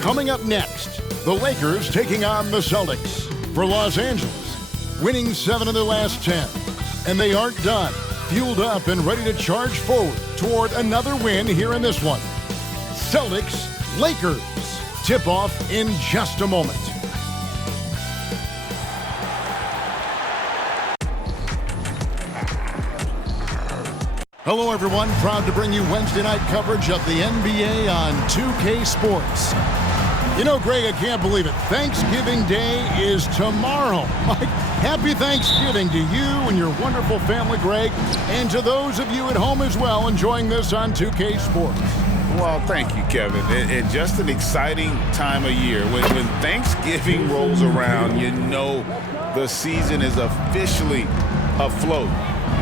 Coming up next, the Lakers taking on the Celtics. For Los Angeles, winning 7 of their last 10. And they aren't done. Fueled up and ready to charge forward toward another win here in this one. Celtics, Lakers. Tip-off in just a moment. Hello, everyone. Proud to bring you Wednesday night coverage of the NBA on 2K Sports. You know, Greg, I can't believe it. Thanksgiving Day is tomorrow. Happy Thanksgiving to you and your wonderful family, Greg, and to those of you at home as well enjoying this on 2K Sports. Well, thank you, Kevin. And just an exciting time of year. When Thanksgiving rolls around, you know the season is officially afloat.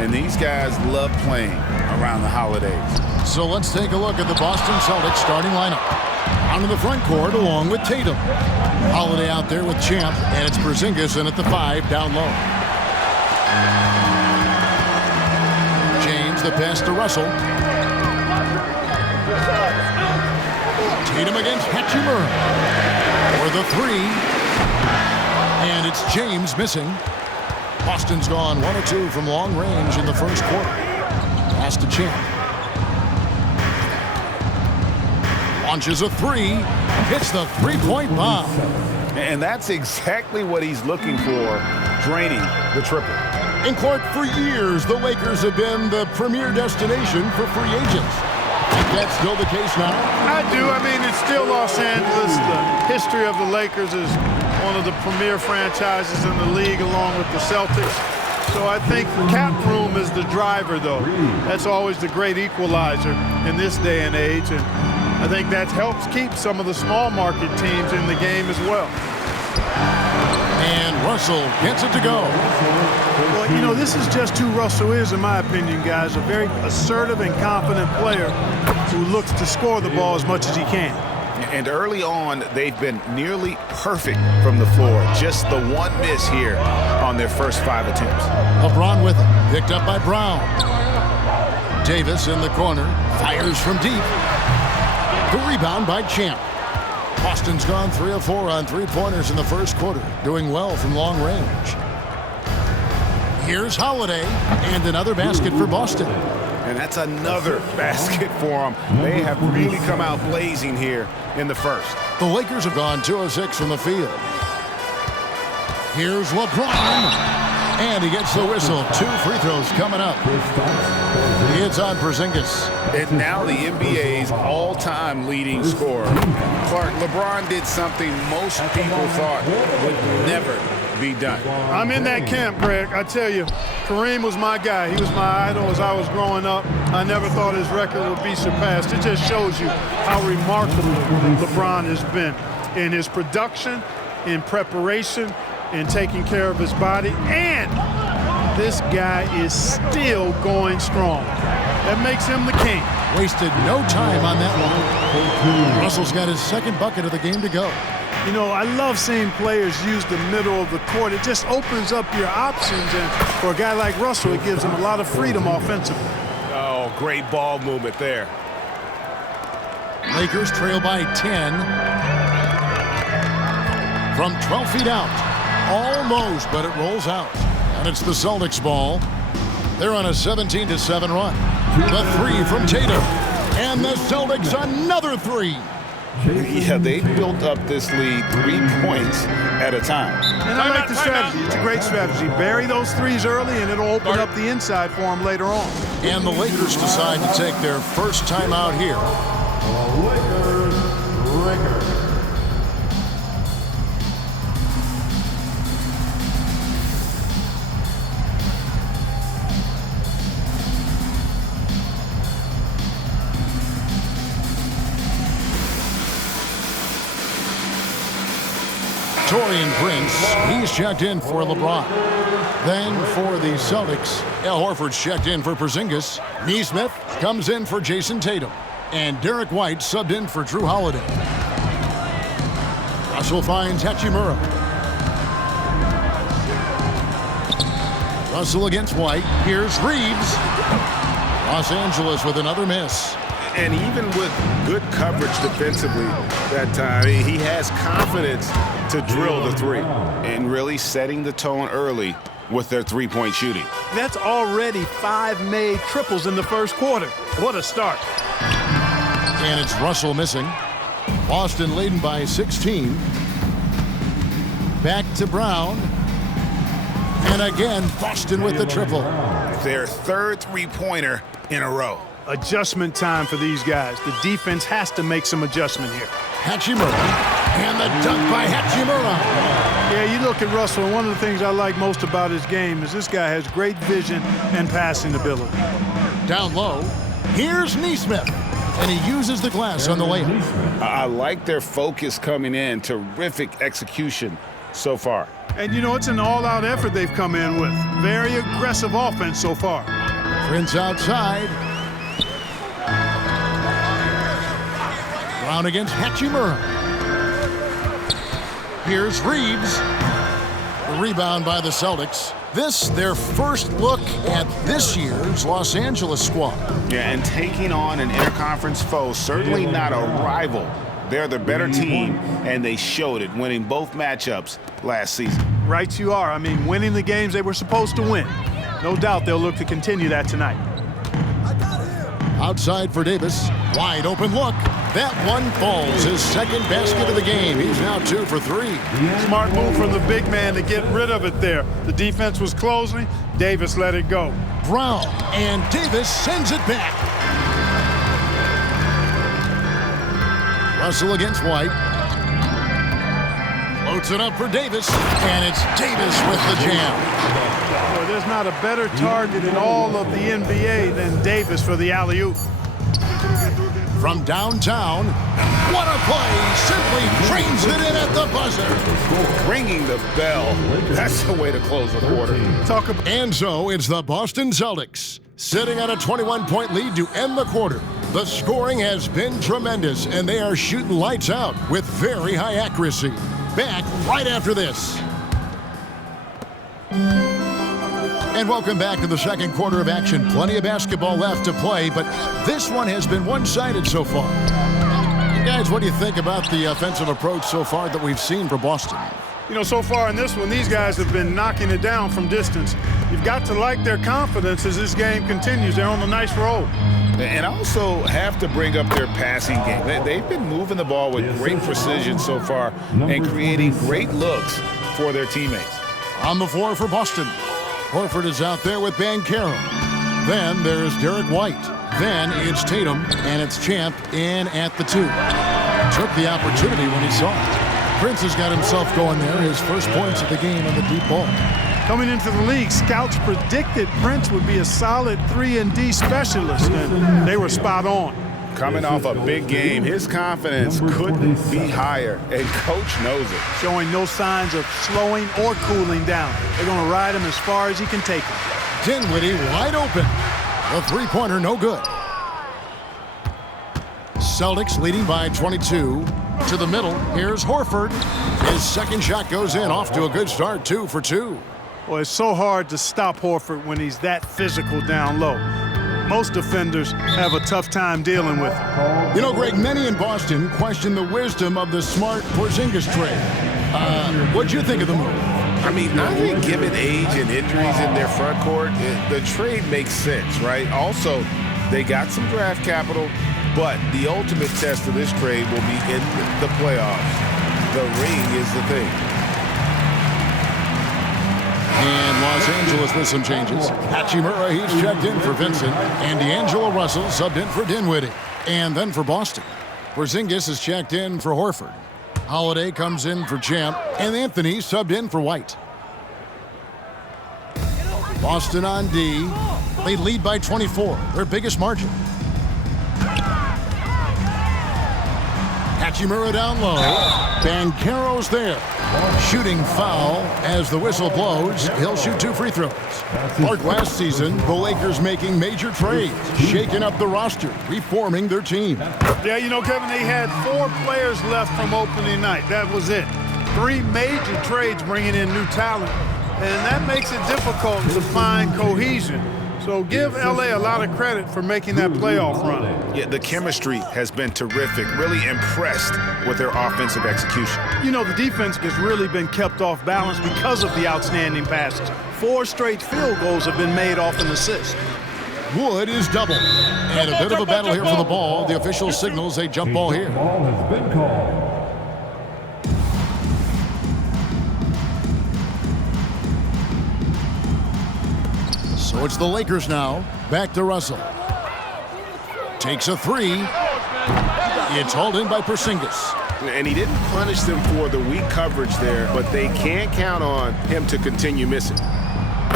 And these guys love playing around the holidays. So let's take a look at the Boston Celtics starting lineup. Onto the front court along with Tatum. Holiday out there with Champ, and it's Porzingis in at the 5 down low. James, the pass to Russell. Tatum against Hachimura for the 3. And it's James missing. Boston's gone 1 of 2 from long range in the first quarter. Pass to Champ. Launches a 3, hits the three-point bomb. And that's exactly what he's looking for, draining the triple. And Clark, for years, the Lakers have been the premier destination for free agents. Is that still the case now? I do. I mean, it's still Los Angeles. The history of the Lakers is one of the premier franchises in the league along with the Celtics. So I think cap room is the driver, though. That's always the great equalizer in this day and age. And I think that helps keep some of the small market teams in the game as well. And Russell gets it to go. Well, you know, this is just who Russell is, in my opinion, guys. A very assertive and confident player who looks to score the ball as much as he can. And early on, they've been nearly perfect from the floor. Just the one miss here on their first 5 attempts. LeBron with it. Picked up by Brown. Davis in the corner. Fires from deep. The rebound by Champ. Boston's gone 3 of 4 on three-pointers in the first quarter, doing well from long range. Here's Holiday, and another basket for Boston. And that's another basket for them. They have really come out blazing here in the first. The Lakers have gone 2 of 6 from the field. Here's LeBron. And he gets the whistle. 2 free throws coming up. It's on Porzingis. And now the NBA's all-time leading scorer. Clark, LeBron did something most people thought would never be done. I'm in that camp, Greg. I tell you, Kareem was my guy. He was my idol as I was growing up. I never thought his record would be surpassed. It just shows you how remarkable LeBron has been in his production, in preparation, in taking care of his body, and this guy is still going strong. That makes him the king. Wasted no time on that one. Russell's got his second bucket of the game to go. You know, I love seeing players use the middle of the court. It just opens up your options, and for a guy like Russell, it gives him a lot of freedom offensively. Oh, great ball movement there. Lakers trail by 10 from 12 feet out. Almost, but it rolls out. And it's the Celtics ball. They're on a 17-7 run. The 3 from Tatum. And the Celtics another 3. Yeah, they built up this lead 3 points at a time. And I like the strategy. It's a great strategy. Bury those threes early, and it'll open up the inside for them later on. And the Lakers decide to take their first time out here. Lakers. Torian Prince, he's checked in for LeBron. Then for the Celtics, Al Horford's checked in for Porzingis. Nesmith comes in for Jason Tatum. And Derek White subbed in for Drew Holiday. Russell finds Hachimura. Russell against White. Here's Reeves. Los Angeles with another miss. And even with good coverage defensively that time, he has confidence to drill the three and really setting the tone early with their three-point shooting. That's already 5 made triples in the first quarter. What a start. And it's Russell missing. Boston leading by 16. Back to Brown. And again, Boston with the triple. Their third three-pointer in a row. Adjustment time for these guys. The defense has to make some adjustment here. Hachimura. And the dunk by Hachimura. Yeah, you look at Russell, and one of the things I like most about his game is this guy has great vision and passing ability. Down low, here's Neesmith. And he uses the glass on the layup. I like their focus coming in. Terrific execution so far. And, you know, it's an all-out effort they've come in with. Very aggressive offense so far. Prince outside. Brown against Hachimura. Here's Reeves. The rebound by the Celtics. This, their first look at this year's Los Angeles squad. Yeah, and taking on an interconference foe, certainly not a rival. They're the better team, and they showed it, winning both matchups last season. Right you are. I mean, winning the games they were supposed to win. No doubt they'll look to continue that tonight. Outside for Davis. Wide open look. That one falls. His second basket of the game. He's now 2 for 3. Smart move from the big man to get rid of it there. The defense was closing. Davis let it go. Brown, and Davis sends it back. Russell against White. Loads it up for Davis, and it's Davis with the jam. Well, there's not a better target in all of the NBA than Davis for the alley-oop. From downtown, what a play! Simply trains it in at the buzzer. Ringing the bell. That's the way to close the quarter. And so it's the Boston Celtics sitting on a 21-point lead to end the quarter. The scoring has been tremendous, and they are shooting lights out with very high accuracy. Back right after this. And welcome back to the second quarter of action. Plenty of basketball left to play, but this one has been one-sided so far. And guys, what do you think about the offensive approach so far that we've seen for Boston? You know, so far in this one, these guys have been knocking it down from distance. You've got to like their confidence as this game continues. They're on a nice roll. And I also have to bring up their passing game. They've been moving the ball with great precision so far and creating great looks for their teammates. On the floor for Boston, Horford is out there with Banchero. Then there's Derek White. Then it's Tatum, and it's Champ in at the 2. Took the opportunity when he saw it. Prince has got himself going there, his first points of the game on the deep ball. Coming into the league, scouts predicted Prince would be a solid 3-and-D specialist, and they were spot on. Coming off a big game, his confidence couldn't be higher, and Coach knows it. Showing no signs of slowing or cooling down. They're going to ride him as far as he can take him. Dinwiddie wide open. The three-pointer no good. Celtics leading by 22. To the middle, here's Horford. His second shot goes in, off to a good start, 2 for 2. Well, it's so hard to stop Horford when he's that physical down low. Most defenders have a tough time dealing with him. You know, Greg, many in Boston question the wisdom of the Smart Porzingis trade. What'd you think of the move? I mean, I think given age and injuries in their front court, the trade makes sense, right? Also, they got some draft capital, but the ultimate test of this trade will be in the playoffs. The ring is the thing. And Los Angeles with some changes. Hachimura, he's checked in for Vincent. And D'Angelo Russell subbed in for Dinwiddie. And then for Boston, Porzingis is checked in for Horford. Holiday comes in for Champ. And Anthony subbed in for White. Boston on D. They lead by 24, their biggest margin. Hachimura down low. Banchero's there. Shooting foul as the whistle blows. He'll shoot 2 free throws. Like last season, the Lakers making major trades, shaking up the roster, reforming their team. Yeah, you know, Kevin, they had 4 players left from opening night. That was it. 3 major trades bringing in new talent, and that makes it difficult to find cohesion. So give LA a lot of credit for making that playoff run. Yeah, the chemistry has been terrific. Really impressed with their offensive execution. You know, the defense has really been kept off balance because of the outstanding passes. 4 straight field goals have been made off an assist. Wood is double. And a bit of a battle here for the ball. The official signals a jump ball here. Ball has been called. So it's the Lakers now. Back to Russell. Takes a 3. It's hauled in by Porzingis. And he didn't punish them for the weak coverage there, but they can't count on him to continue missing.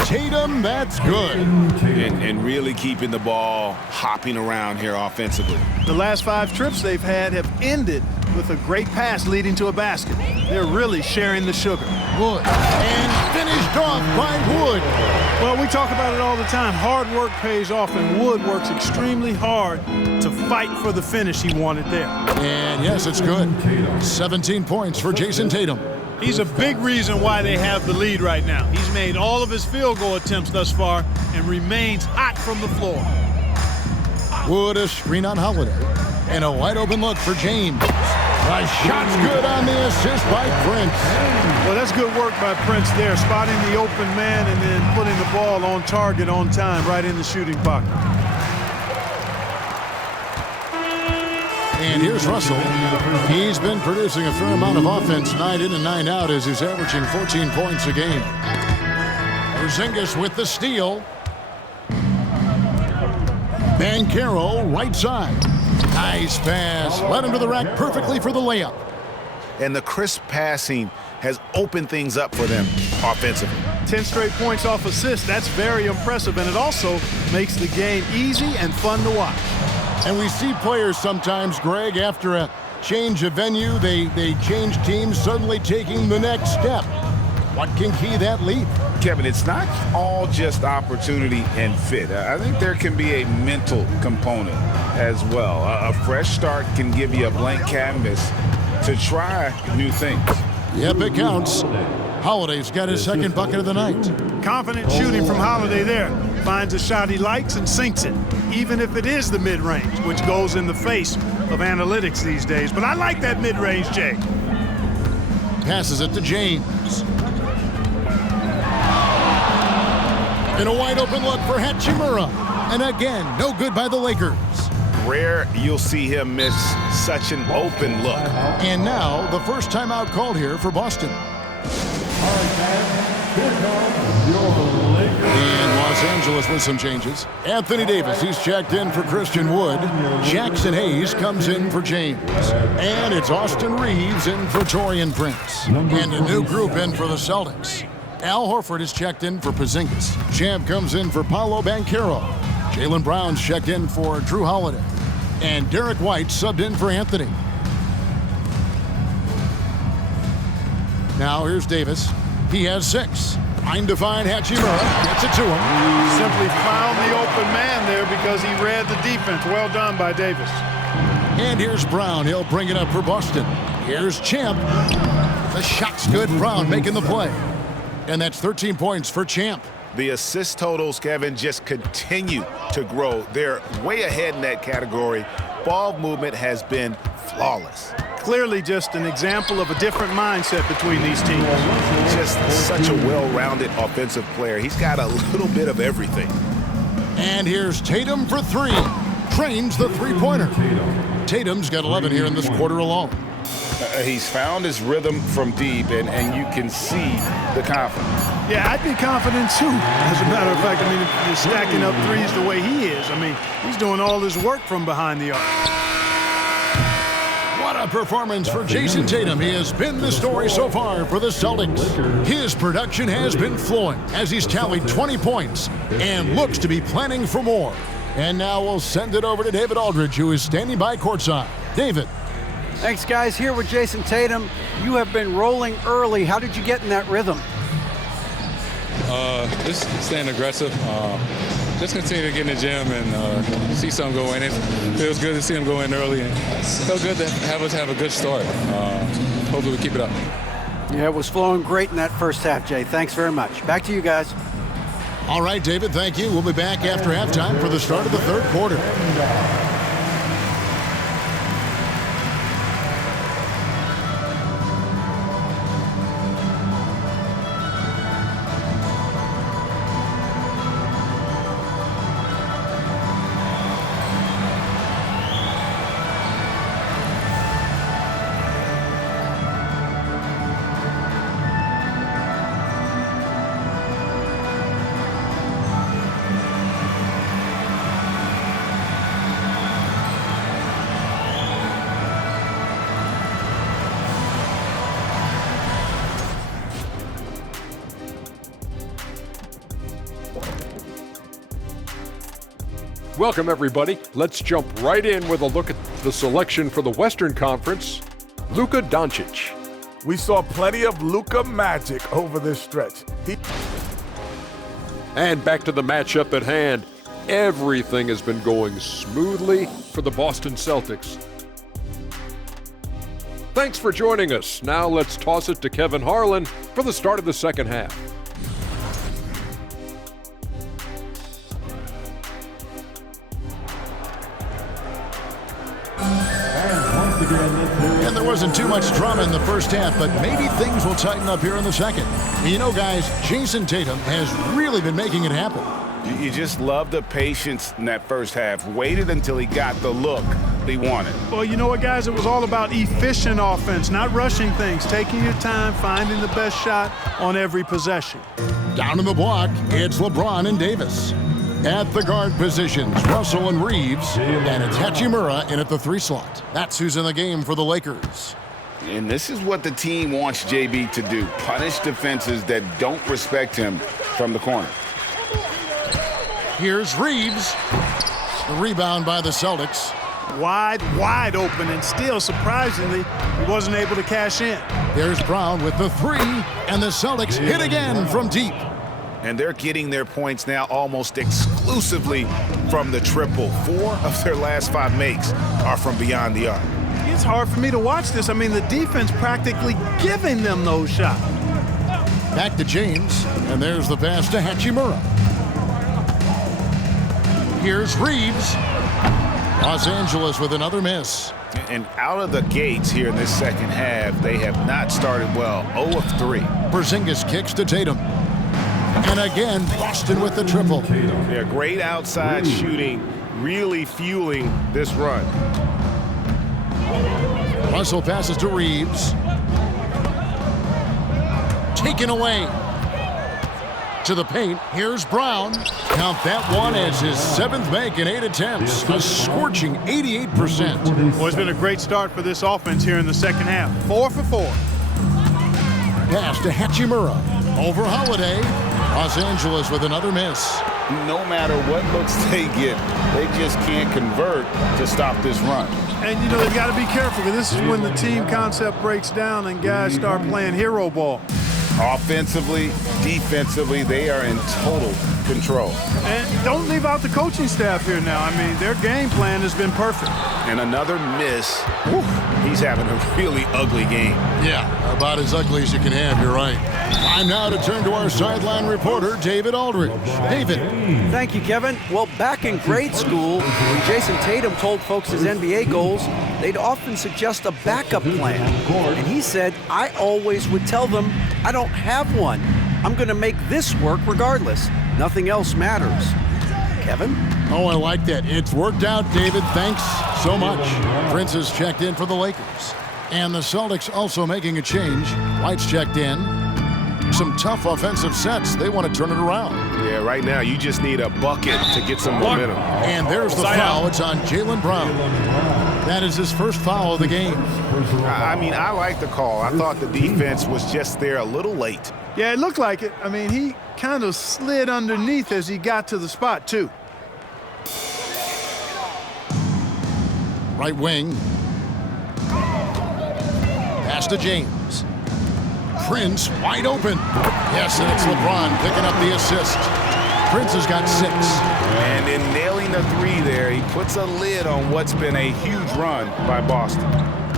Tatum, that's good. And really keeping the ball hopping around here offensively. The last 5 trips they've had have ended with a great pass leading to a basket. They're really sharing the sugar. Wood. And finished off by Wood. Well, we talk about it all the time. Hard work pays off, and Wood works extremely hard to fight for the finish he wanted there. And yes, it's good. 17 points for Jason Tatum. He's a big reason why they have the lead right now. He's made all of his field goal attempts thus far and remains hot from the floor. Wood, a screen on Holiday. And a wide open look for James. The shot's good on the assist by Prince. Well, that's good work by Prince there, spotting the open man and then putting the ball on target on time right in the shooting pocket. And here's Russell. He's been producing a fair amount of offense night in and night out as he's averaging 14 points a game. Porzingis with the steal. Banchero right side. Nice pass. Led him to the rack perfectly for the layup. And the crisp passing has opened things up for them offensively. 10 straight points off assists. That's very impressive, and it also makes the game easy and fun to watch. And we see players sometimes, Greg, after a change of venue, they change teams, suddenly taking the next step. What can key that leap? Kevin, it's not all just opportunity and fit. I think there can be a mental component as well. A fresh start can give you a blank canvas to try new things. Yep, it counts. Holiday's got his second bucket of the night. Confident shooting from Holiday there. Finds a shot he likes and sinks it, even if it is the mid-range, which goes in the face of analytics these days. But I like that mid-range, Jay. Passes it to James. And a wide open look for Hachimura. And again, no good by the Lakers. Rare you'll see him miss such an open look. And now the first timeout called here for Boston. In Los Angeles with some changes. Anthony Davis, he's checked in for Christian Wood. Jackson Hayes comes in for James. And it's Austin Reeves in for Taurean Prince. And a new group in for the Celtics. Al Horford is checked in for Porzingis. Champ comes in for Paolo Banchero. Jaylen Brown's checked in for Drew Holiday. And Derek White subbed in for Anthony. Now here's Davis. He has 6. Trying to find Hachimura. Gets it to him. Simply found the open man there because he read the defense. Well done by Davis. And here's Brown. He'll bring it up for Boston. Here's Champ. The shot's good. Brown making the play. And that's 13 points for Champ. The assist totals, Kevin, just continue to grow. They're way ahead in that category. Ball movement has been flawless. Clearly just an example of a different mindset between these teams. Just such a well-rounded offensive player. He's got a little bit of everything. And here's Tatum for 3. Trains the three-pointer. Tatum's got 11 here in this quarter alone. He's found his rhythm from deep, and you can see the confidence. Yeah, I'd be confident too. As a matter of fact, I mean, if you're stacking up threes the way he is, I mean, he's doing all his work from behind the arc. What a performance for Jason Tatum. He has been the story so far for the Celtics. His production has been flowing as he's tallied 20 points and looks to be planning for more. And now we'll send it over to David Aldridge, who is standing by courtside. David. Thanks, guys. Here with Jason Tatum. You have been rolling early. How did you get in that rhythm? Just staying aggressive. Just continue to get in the gym and see something go in. It feels good to see him go in early, and it felt good to have us have a good start. Hopefully we keep it up. Yeah, it was flowing great in that first half, Jay. Thanks very much. Back to you guys. All right, David, thank you. We'll be back after halftime for the start of the third quarter. Welcome, everybody. Let's jump right in with a look at the selection for the Western Conference. Luka Doncic. We saw plenty of Luka magic over this stretch. And back to the matchup at hand. Everything has been going smoothly for the Boston Celtics. Thanks for joining us. Now let's toss it to Kevin Harlan for the start of the second half. And there wasn't too much drama in the first half, but maybe things will tighten up here in the second. You know, guys, Jason Tatum has really been making it happen. You just love the patience in that first half. Waited until he got the look he wanted. Well, you know what, guys? It was all about efficient offense, not rushing things, taking your time, finding the best shot on every possession. Down in the block, it's LeBron and Davis. At the guard positions, Russell and Reeves, and it's Hachimura in at the 3 slot. That's who's in the game for the Lakers. And this is what the team wants JB to do. Punish defenses that don't respect him from the corner. Here's Reeves. The rebound by the Celtics. Wide open, and still, surprisingly, he wasn't able to cash in. There's Brown with the 3, and the Celtics hit again from deep. And they're getting their points now almost exclusively from the triple. 4 of their last 5 makes are from beyond the arc. It's hard for me to watch this. I mean, the defense practically giving them those shots. Back to James, and there's the pass to Hachimura. Here's Reeves. Los Angeles with another miss. And out of the gates here in this second half, they have not started well. 0 of 3. Porzingis kicks to Tatum. And again, Boston with the triple. Yeah, great outside shooting, really fueling this run. Russell passes to Reeves. Taken away. To the paint, here's Brown. Count that one as his 7th make in 8 attempts. A scorching 88%. Well, it's been a great start for this offense here in the second half. 4 for 4. Pass to Hachimura. Over Holiday. Los Angeles with another miss. No matter what looks they get, they just can't convert to stop this run. And, you know, they've got to be careful, because this is when the team concept breaks down and guys start playing hero ball. Offensively, defensively, they are in total control. And don't leave out the coaching staff here now. I mean, their game plan has been perfect. And another miss. Whew, he's having a really ugly game. Yeah, about as ugly as you can have, you're right. Time now to turn to our sideline reporter, David Aldridge. David. Thank you, Kevin. Well, back in grade school, when Jason Tatum told folks his NBA goals, they'd often suggest a backup plan. And he said, I always would tell them, I don't have one. I'm going to make this work regardless. Nothing else matters. Kevin? Oh, I like that. It's worked out, David. Thanks so much. Prince has checked in for the Lakers. And the Celtics also making a change. White's checked in. Some tough offensive sets. They want to turn it around. Yeah, right now you just need a bucket to get some momentum. And there's the foul. It's on Jaylen Brown. That is his first foul of the game. I mean, I like the call. I thought the defense was just there a little late. Yeah, it looked like it. I mean, he kind of slid underneath as he got to the spot, too. Right wing. Pass to James. Prince wide open. Yes, and it's LeBron picking up the assist. Prince has got 6. And in nailing the 3 there, he puts a lid on what's been a huge run by Boston.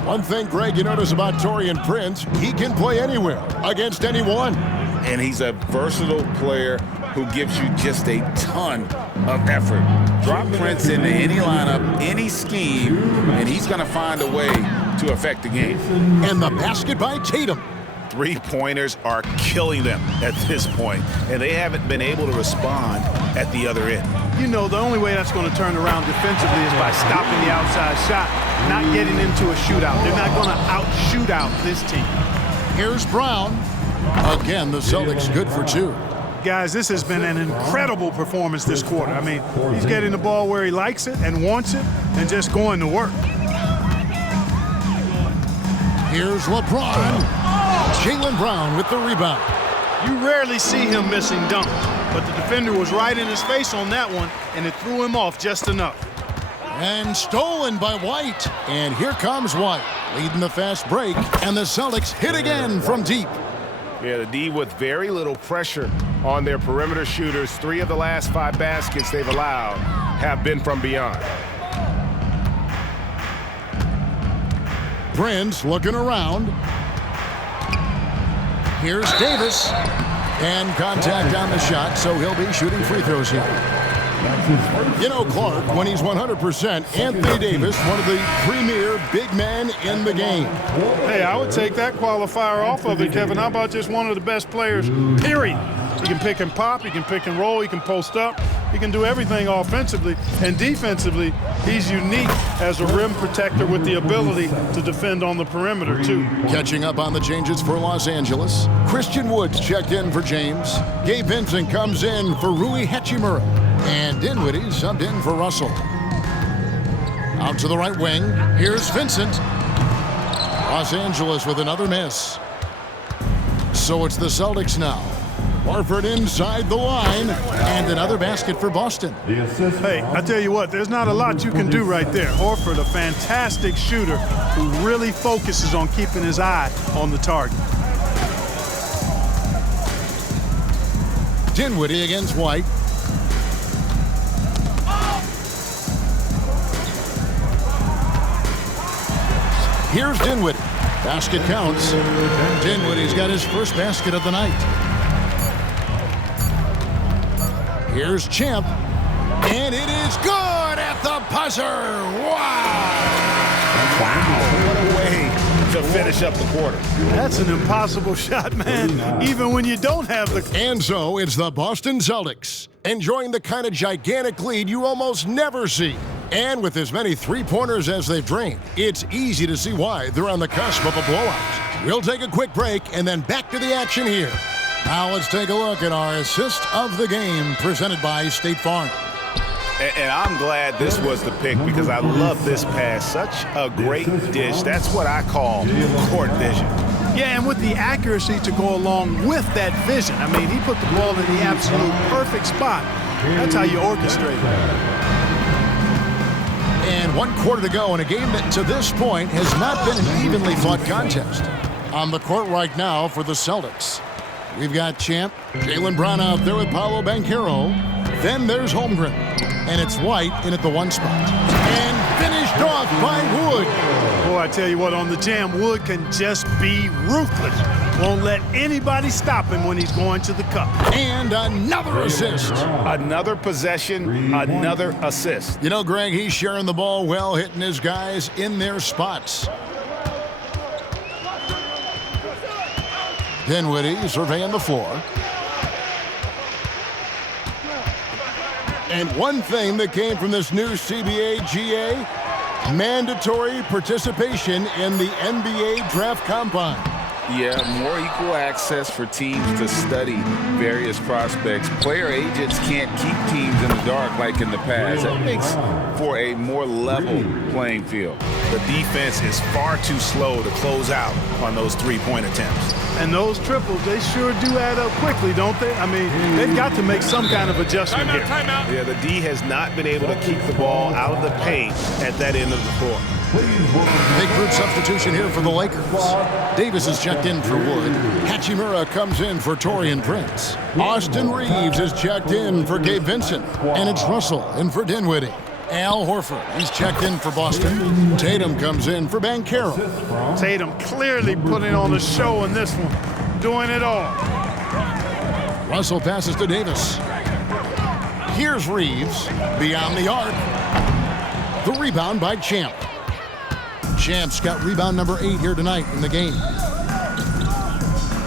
One thing, Greg, you notice about Taurean Prince, he can play anywhere, against anyone. And he's a versatile player who gives you just a ton of effort. Drop Prince into any lineup, any scheme, and he's going to find a way to affect the game. And the basket by Tatum. 3-pointers are killing them at this point, and they haven't been able to respond at the other end. You know, the only way that's going to turn around defensively is by stopping the outside shot, not getting into a shootout. They're not going to out-shoot out this team. Here's Brown. Again, the Celtics good for 2. Guys, this has been an incredible performance this quarter. I mean, he's getting the ball where he likes it and wants it and just going to work. Here's LeBron. Jaylen Brown with the rebound. You rarely see him missing dunks. but the defender was right in his face on that one, and it threw him off just enough. And stolen by White. And here comes White, leading the fast break, and the Celtics hit again from deep. Yeah, the D with very little pressure on their perimeter shooters. 3 of the last 5 baskets they've allowed have been from beyond. Prince looking around. Here's Davis. And contact on the shot, so he'll be shooting free throws here. You know, Clark, when he's 100%, Anthony Davis, one of the premier big men in the game. Hey, I would take that qualifier off of it, Kevin. How about just one of the best players, period? He can pick and pop, he can pick and roll, he can post up, he can do everything offensively. And defensively, he's unique as a rim protector with the ability to defend on the perimeter, too. Catching up on the changes for Los Angeles. Christian Woods checked in for James. Gabe Vincent comes in for Rui Hachimura. And Dinwiddie subbed in for Russell. Out to the right wing. Here's Vincent. Los Angeles with another miss. So it's the Celtics now. Horford inside the line, and another basket for Boston. Hey, I tell you what, there's not a lot you can do right there. Horford, a fantastic shooter who really focuses on keeping his eye on the target. Dinwiddie against White. Here's Dinwiddie. Basket counts. Dinwiddie's got his first basket of the night. Here's Champ, and it is good at the buzzer. Wow! What a way to finish up the quarter. That's an impossible shot, man, even when you don't have the... And so it's the Boston Celtics, enjoying the kind of gigantic lead you almost never see. And with as many three-pointers as they've drained, it's easy to see why they're on the cusp of a blowout. We'll take a quick break and then back to the action here. Now let's take a look at our assist of the game presented by State Farm. And I'm glad this was the pick because I love this pass. Such a great dish. That's what I call court vision. Yeah, and with the accuracy to go along with that vision. I mean, he put the ball in the absolute perfect spot. That's how you orchestrate it. And 1 quarter to go in a game that to this point has not been an evenly fought contest. On the court right now for the Celtics, we've got Champ, Jaylen Brown out there with Paolo Banchero. Then there's Holmgren, and it's White in at the 1 spot. And finished off by Wood. Boy, I tell you what, on the jam, Wood can just be ruthless. Won't let anybody stop him when he's going to the cup. And another assist. Another possession, another assist. You know, Greg, he's sharing the ball well, hitting his guys in their spots. Dinwiddie surveying the floor. And one thing that came from this new CBA GA, mandatory participation in the NBA Draft Combine. Yeah, more equal access for teams to study various prospects. Player agents can't keep teams in the dark like in the past. That makes for a more level playing field. The defense is far too slow to close out on those three-point attempts. And those triples, they sure do add up quickly, don't they? I mean, they've got to make some kind of adjustment here. Timeout. Yeah, the D has not been able to keep the ball out of the paint at that end of the floor. Big group substitution here for the Lakers. Davis is checked in for Wood. Hachimura comes in for Taurean Prince. Austin Reeves is checked in for Gabe Vincent. And it's Russell in for Dinwiddie. Al Horford, he's checked in for Boston. Tatum comes in for Banchero. Tatum clearly putting on a show in this one. Doing it all. Russell passes to Davis. Here's Reeves. Beyond the arc. The rebound by Champ. Champ's got rebound number 8 here tonight in the game.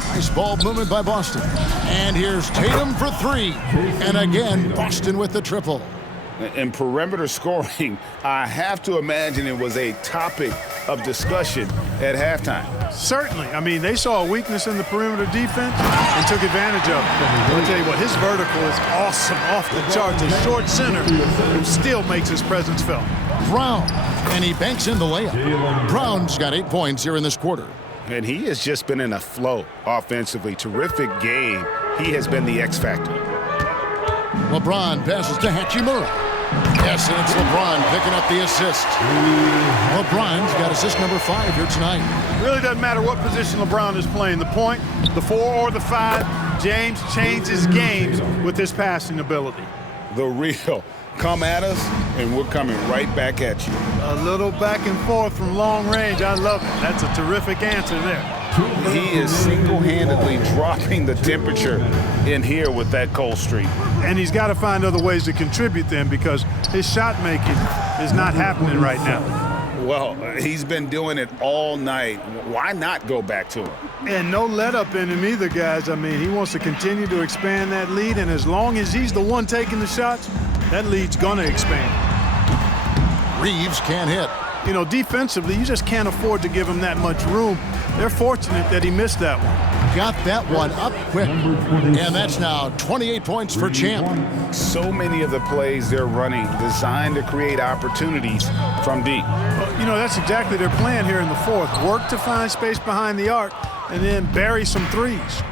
Nice ball movement by Boston. And here's Tatum for 3. And again, Boston with the triple. In perimeter scoring, I have to imagine it was a topic of discussion at halftime. Certainly. I mean, they saw a weakness in the perimeter defense and took advantage of it. I'll tell you what, his vertical is awesome, off the charts. A short center who still makes his presence felt. Brown, and he banks in the layup. Brown's got 8 points here in this quarter. And he has just been in a flow offensively. Terrific game. He has been the X factor. LeBron passes to Hachimura. Yes, and it's LeBron picking up the assist. LeBron's got assist number 5 here tonight. It really doesn't matter what position LeBron is playing, the point, the 4 or the 5, James changes games with his passing ability. The real. Come at us, and we're coming right back at you. A little back and forth from long range. I love it. That's a terrific answer there. He is single-handedly dropping the temperature in here with that cold streak. And he's got to find other ways to contribute then, because his shot making is not happening right now. Well, he's been doing it all night. Why not go back to him? And no let-up in him either, guys. I mean, he wants to continue to expand that lead, and as long as he's the one taking the shots, that lead's going to expand. Reeves can't hit. You know, defensively, you just can't afford to give him that much room. They're fortunate that he missed that one. Got that one up quick. And that's now 28 points for Champ. So many of the plays they're running designed to create opportunities from deep. Well, you know, that's exactly their plan here in the fourth. Work to find space behind the arc and then bury some threes.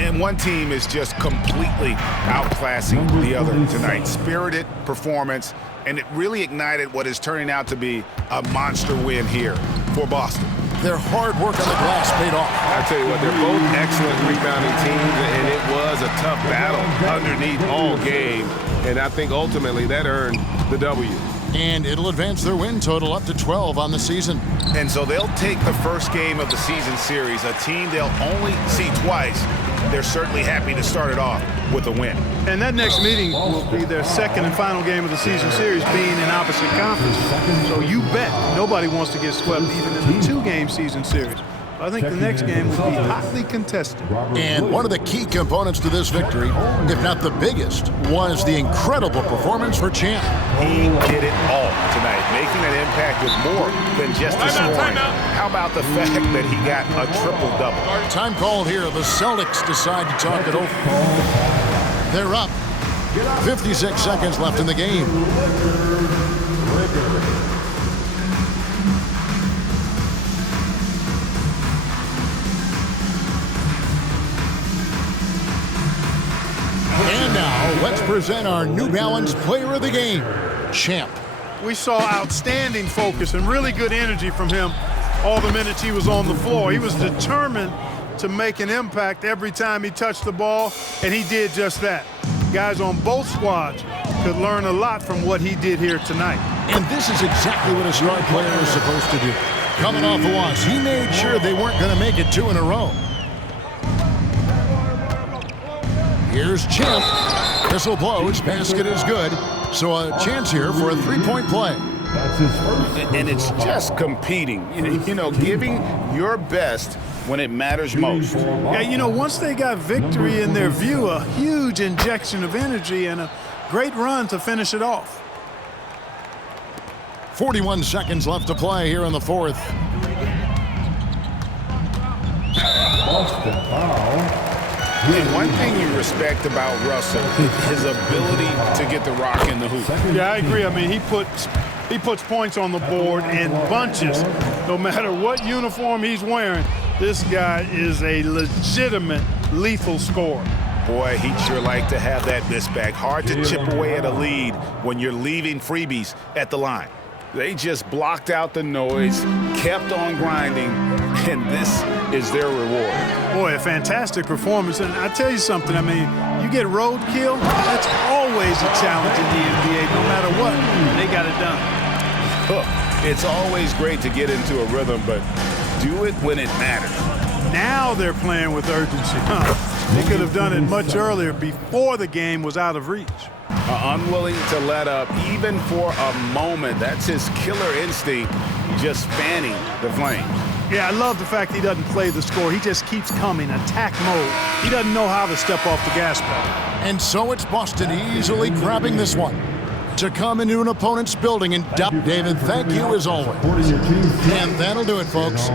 And one team is just completely outclassing the other tonight. Spirited performance, and it really ignited what is turning out to be a monster win here for Boston. Their hard work on the glass paid off. I tell you what, they're both excellent rebounding teams, and it was a tough battle underneath all game. And I think ultimately that earned the W. And it'll advance their win total up to 12 on the season. And so they'll take the first game of the season series, a team they'll only see twice. They're certainly happy to start it off with a win. And that next meeting will be their second and final game of the season series, being in opposite conference. So you bet nobody wants to get swept even in the 2-game season series. I think the next game will be hotly contested. And one of the key components to this victory, if not the biggest, was the incredible performance for Champ. He did it all tonight, making an impact with more than just the scoring. How about the fact that he got a triple-double? Time called here. The Celtics decide to talk it over. They're up. 56 seconds left in the game. And now, let's present our New Balance Player of the Game, Champ. We saw outstanding focus and really good energy from him all the minutes he was on the floor. He was determined to make an impact every time he touched the ball, and he did just that. Guys on both squads could learn a lot from what he did here tonight. And this is exactly what a star player is supposed to do. Coming off a loss, he made sure they weren't going to make it 2 in a row. Here's Champ. Whistle blows, basket is good. So a chance here for a 3-point play. And it's just competing, you know, giving your best when it matters most. Yeah, you know, once they got victory in their view, a huge injection of energy and a great run to finish it off. 41 seconds left to play here in the fourth. And one thing you respect about Russell is his ability to get the rock in the hoop. Yeah, I agree. I mean, he puts points on the board in bunches. No matter what uniform he's wearing, this guy is a legitimate lethal scorer. Boy, he'd sure like to have that miss back. Hard to chip away at a lead when you're leaving freebies at the line. They just blocked out the noise, kept on grinding, and this is their reward. Boy, a fantastic performance. And I tell you something, I mean, you get roadkill, that's always a challenge in the NBA. No matter what, they got it done. Look, it's always great to get into a rhythm, but do it when it matters. Now they're playing with urgency. They could have done it much earlier, before the game was out of reach. Unwilling to let up even for a moment. That's his killer instinct, just fanning the flames. Yeah, I love the fact he doesn't play the score. He just keeps coming, attack mode. He doesn't know how to step off the gas pedal. And so it's Boston easily grabbing this one. To come into an opponent's building and David, thank you as always. And that'll do it, folks.